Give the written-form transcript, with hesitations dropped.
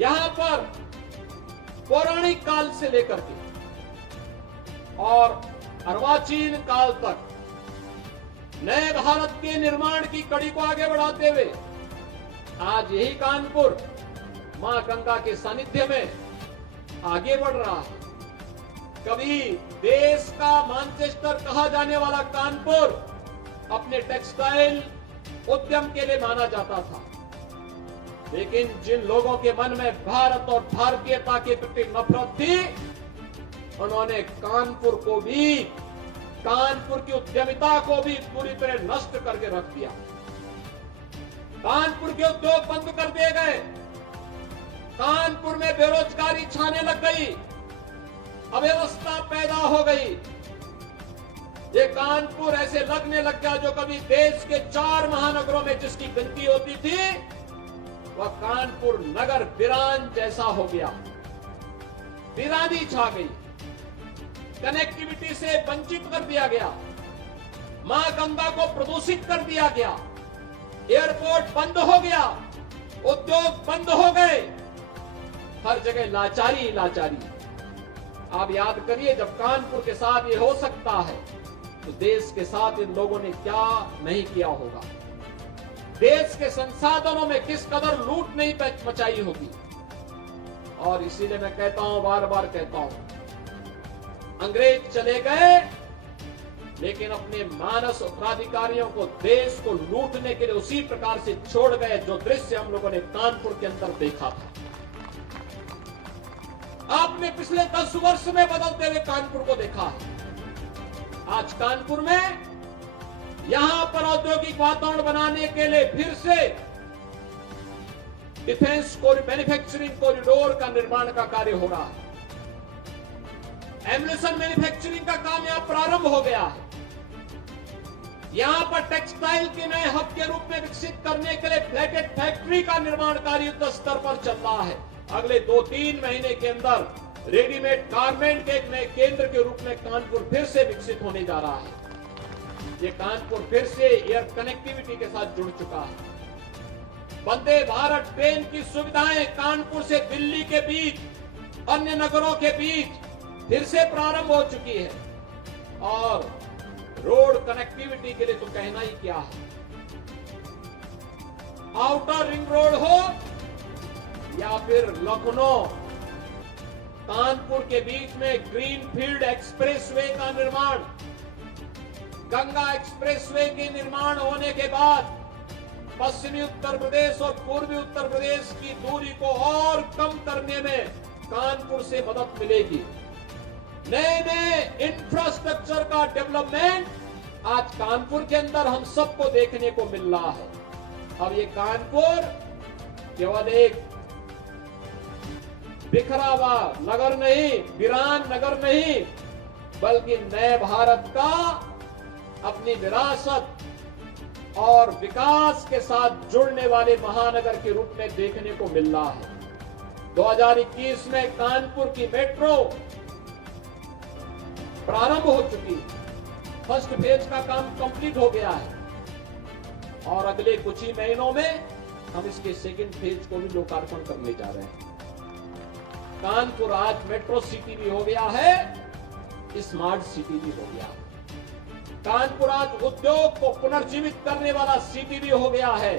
यहां पर पौराणिक काल से लेकर के और अर्वाचीन काल तक नए भारत के निर्माण की कड़ी को आगे बढ़ाते हुए आज यही कानपुर मां गंगा के सानिध्य में आगे बढ़ रहा है। कभी देश का मैनचेस्टर कहा जाने वाला कानपुर अपने टेक्सटाइल उद्यम के लिए माना जाता था, लेकिन जिन लोगों के मन में भारत और भारतीयता के प्रति नफरत थी, उन्होंने कानपुर को भी, कानपुर की उद्यमिता को भी पूरी तरह नष्ट करके रख दिया। कानपुर के उद्योग बंद कर दिए गए, कानपुर में बेरोजगारी छाने लग गई, अव्यवस्था पैदा हो गई। ये कानपुर ऐसे लगने लग गया जो कभी देश के 4 महानगरों में जिसकी गिनती होती थी, वह कानपुर नगर वीरान जैसा हो गया। वीरानी छा गई, कनेक्टिविटी से वंचित कर दिया गया, मां गंगा को प्रदूषित कर दिया गया, एयरपोर्ट बंद हो गया, उद्योग बंद हो गए, हर जगह लाचारी ही लाचारी। आप याद करिए, जब कानपुर के साथ ये हो सकता है तो देश के साथ इन लोगों ने क्या नहीं किया होगा, देश के संसाधनों में किस कदर लूट नहीं मचाई होगी। और इसीलिए मैं कहता हूं, बार बार कहता हूं, अंग्रेज चले गए लेकिन अपने मानस उत्तराधिकारियों को देश को लूटने के लिए उसी प्रकार से छोड़ गए जो दृश्य हम लोगों ने कानपुर के अंदर देखा था। आपने पिछले 10 वर्ष में बदलते हुए कानपुर को देखा है। आज कानपुर में यहां पर औद्योगिक वातावरण बनाने के लिए फिर से डिफेंस मैन्युफैक्चरिंग कॉरिडोर का निर्माण का कार्य हो रहा है। एम्यूनिशन मैन्युफैक्चरिंग का काम यहां प्रारंभ हो गया है। यहां पर टेक्सटाइल के नए हब के रूप में विकसित करने के लिए फ्लैटेड फैक्ट्री का निर्माण कार्य युद्ध स्तर पर चल रहा है। अगले 2-3 महीने के अंदर रेडीमेड गारमेंट के एक नए केंद्र के रूप में कानपुर फिर से विकसित होने जा रहा है। ये कानपुर फिर से एयर कनेक्टिविटी के साथ जुड़ चुका है। वंदे भारत ट्रेन की सुविधाएं कानपुर से दिल्ली के बीच, अन्य नगरों के बीच फिर से प्रारंभ हो चुकी है। और रोड कनेक्टिविटी के लिए तो कहना ही क्या है। आउटर रिंग रोड हो या फिर लखनऊ कानपुर के बीच में ग्रीनफील्ड एक्सप्रेसवे का निर्माण, गंगा एक्सप्रेसवे के निर्माण होने के बाद पश्चिमी उत्तर प्रदेश और पूर्वी उत्तर प्रदेश की दूरी को और कम करने में कानपुर से मदद मिलेगी। नए नए इंफ्रास्ट्रक्चर का डेवलपमेंट आज कानपुर के अंदर हम सबको देखने को मिल रहा है। अब ये कानपुर केवल एक बिखरा हुआ नगर नहीं, वीरान नगर नहीं, बल्कि नए भारत का अपनी विरासत और विकास के साथ जुड़ने वाले महानगर के रूप में देखने को मिल रहा है। 2021 में कानपुर की मेट्रो प्रारंभ हो चुकी है। फर्स्ट फेज का काम कंप्लीट हो गया है और अगले कुछ ही महीनों में हम इसके सेकंड फेज को भी लोकार्पण करने जा रहे हैं। कानपुर आज मेट्रो सिटी भी हो गया है, स्मार्ट सिटी भी हो गया है। कानपुर आज उद्योग को पुनर्जीवित करने वाला सिटी भी हो गया है।